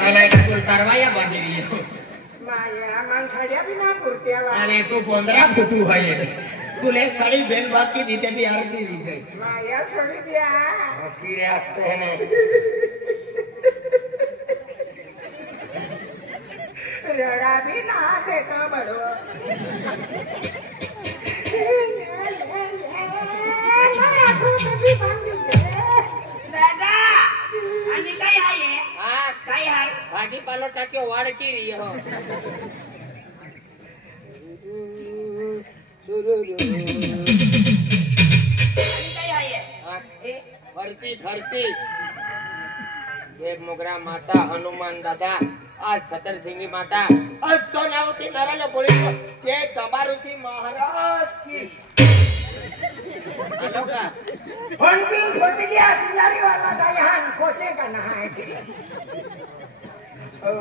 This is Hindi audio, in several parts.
अरे तुल करवाया बांधी रही हो माया मांसाड्या भी ना पुरत्या अरे तू 15 फुटू है ये तू एक साड़ी बेल बात की दीते भी आरती दी गई माया छोड़ दिया कीड़े आते हैं ना रड़ा भी ना देखो बड़ो दादा आणि काय आहे हाँ काय है भाजी पालो टाक्यो वाड़ की रही हो आणि काय आहे फरसी फरसी एक मोगरा माता हनुमान दादा आज सतर सिंगी माता आज तो नाव की नराला बोली के कबारुसी महाराज की हेलो का अंतिम खोचलिया सिलारी वाला का यहाँ खोचे का नहाए ओ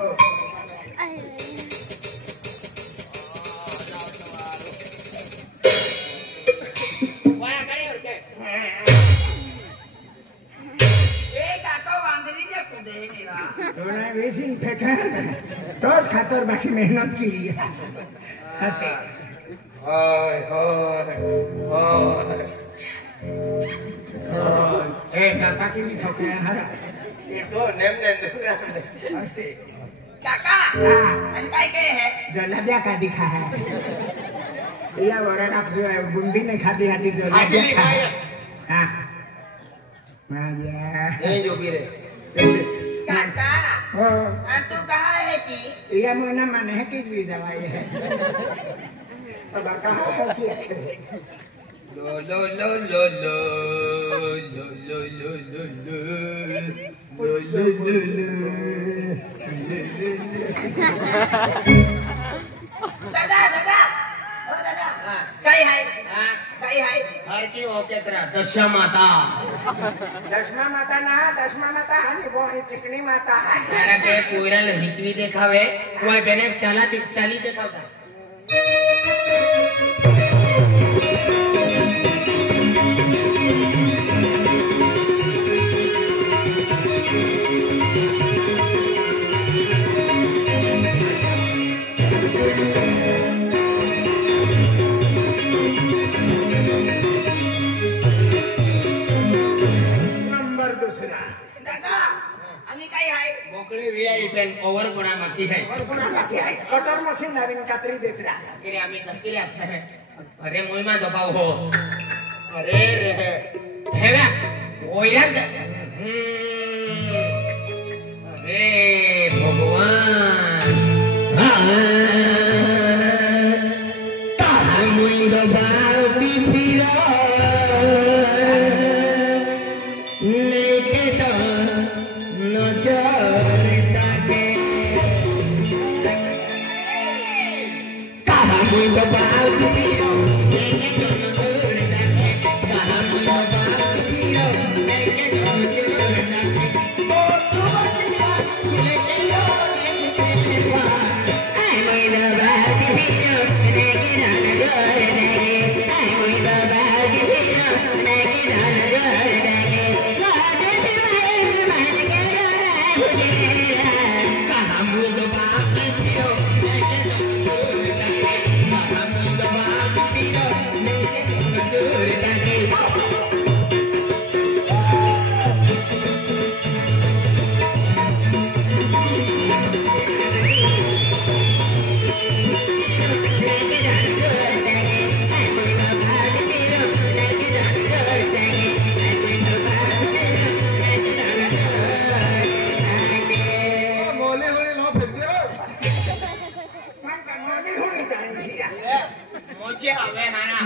वाया करे और के ए काका वांदरी जे कदे निरा दोना वेसिन फेटा तोच खातर बाकी मेहनत केली ओय ओय ओय ए बापा की भी ठोके हरा ये तो नेम ने काका आणि काय काय आहे जलेबिया का दिखा है या वरना बुंदी ने खाती हाथी जलेबिया खा हाँ माया ये जो भी रे काका ओ तू कहाँ है कि या मना माने है कि भी दवाई है अब कहाँ तो किया लो लो लो लो लो लो लो लो लो लो लो दादा दादा ओ दादा काय आहे काय आहे हर की ओके करा दशा माता दशमा माता हनी बोही चिकनी माता है तारा के कोयरा हिकवी देखावे कोई बेने चाली देखावता नंबर दूसरा दादा आणि काय आहे मोकळे वीआई ट्रेन ओवर कोणा माकी है और कौन बाकी है कटर मशीन नवीन कातरी देख रहा किरे आम्ही किरे अरे मोहिमा दबाव हो अरे रे हे ना ओयरा अरे भगवान मोहि दबाव पिरा लेके तो नजर ताके कहा मोहि दबाव पिरा लेके तो नजर ताके कहा मोहि दबाव पिरा लेके तो नजर ताके ओ तू लेके लो लेके लो आई मोहि दबाव पिरा लेके तो नजर ताके आई मोहि दबाव पिरा लेके तो नजर ताके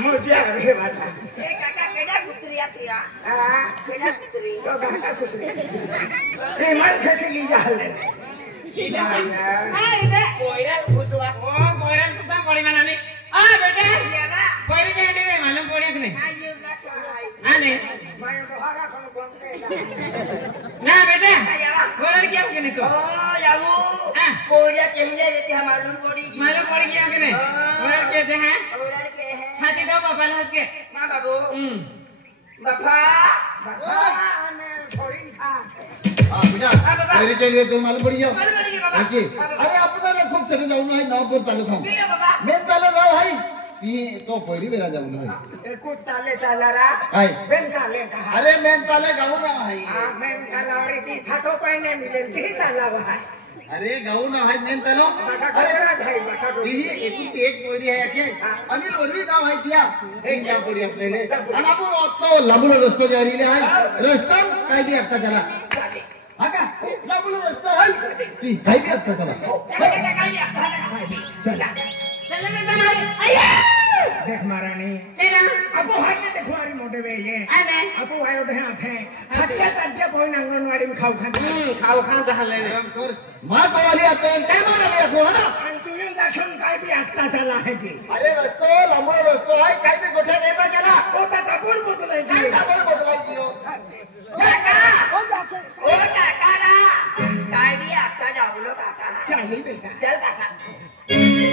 मुझे अरे बाता ए काका केडा कुत्रिया तीरा हाँ केडा कुत्री तो काका कुतरी मत खसी ली जा ले हाय दे कोयरा घुसवा ओ कोयरा कुत्ता पड़ी बनाने आ बेटे देवा कोयरे के हटे मालूम पड़े कि नहीं आज ये ना खाई हां नहीं मैं तो हारा कौन बोलते ना बेटे कोयरा क्या कि नहीं तो ओ यावू कोयरा केमले देते हम मालूम पड़ी मालूम पड़ गया कि नहीं कोयरा कैसे हैं कोयरा के है हाथी दो पापा हाथ के ना बाबू बापा बाबा ने थोड़ी था बेटा मेरे के लिए तो मालूम पड़ गया बड़ी ओके अरे आपल्याला खूप सगळे जाऊन आहे नावपूर तालुका मी रे बाबा मेन तालुका आहे ती तो पहिली वेळा जाऊन आहे एकूच ताले चालारा आहे बेन काले कहा अरे मेन ताले गाऊ ना आहे मेन कालावरी ती छाटो पाहिने मिळेल ती तालावा आहे अरे गाऊ ना आहे मेन तालो अरे ही एकूण एक पोरी आहे की अनिल वरवी नाव आहे त्या एक त्या पोरी आपल्याला आणि आपण तो लांबून रस्तो जारीले आहे रस्ता काय बी आता त्याला हा का लांबून रस्तो आहे ती काय बी आता त्याला चला चल ना तुम्हारे अय्या देख महारानी तेरा अपो हाथे देखो अरे मोटे वे ये अरे अपो आयो ढे हाथे हट्या चट्या पोइन अंगणवाडी में खाऊ खा झाले आराम कर मा कवाली आता काय माराली ako ना आणि तुम्ही दाखवून काय बी आखता चला है की अरे रस्तो लांबून रस्तो आहे काय बी गोठ्या नेता चला ओ ता बोल बदलाय काय आपण बदलायची हो काका ओ जाके ओ काका ना काय भी आता जाऊलो काका चली बेटा चल काका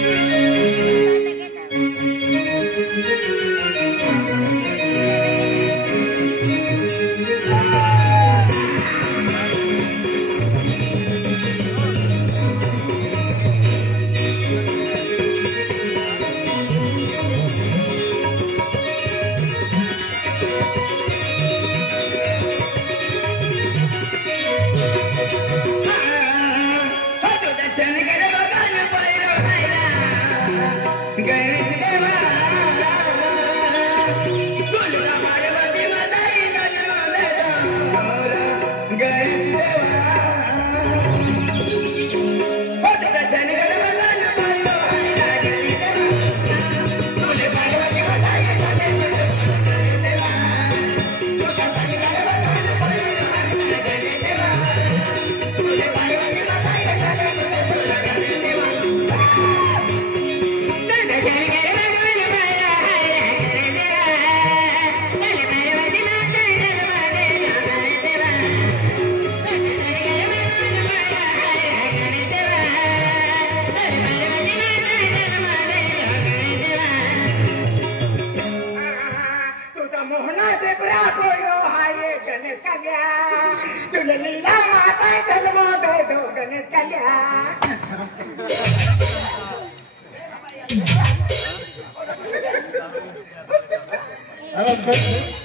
आराम कर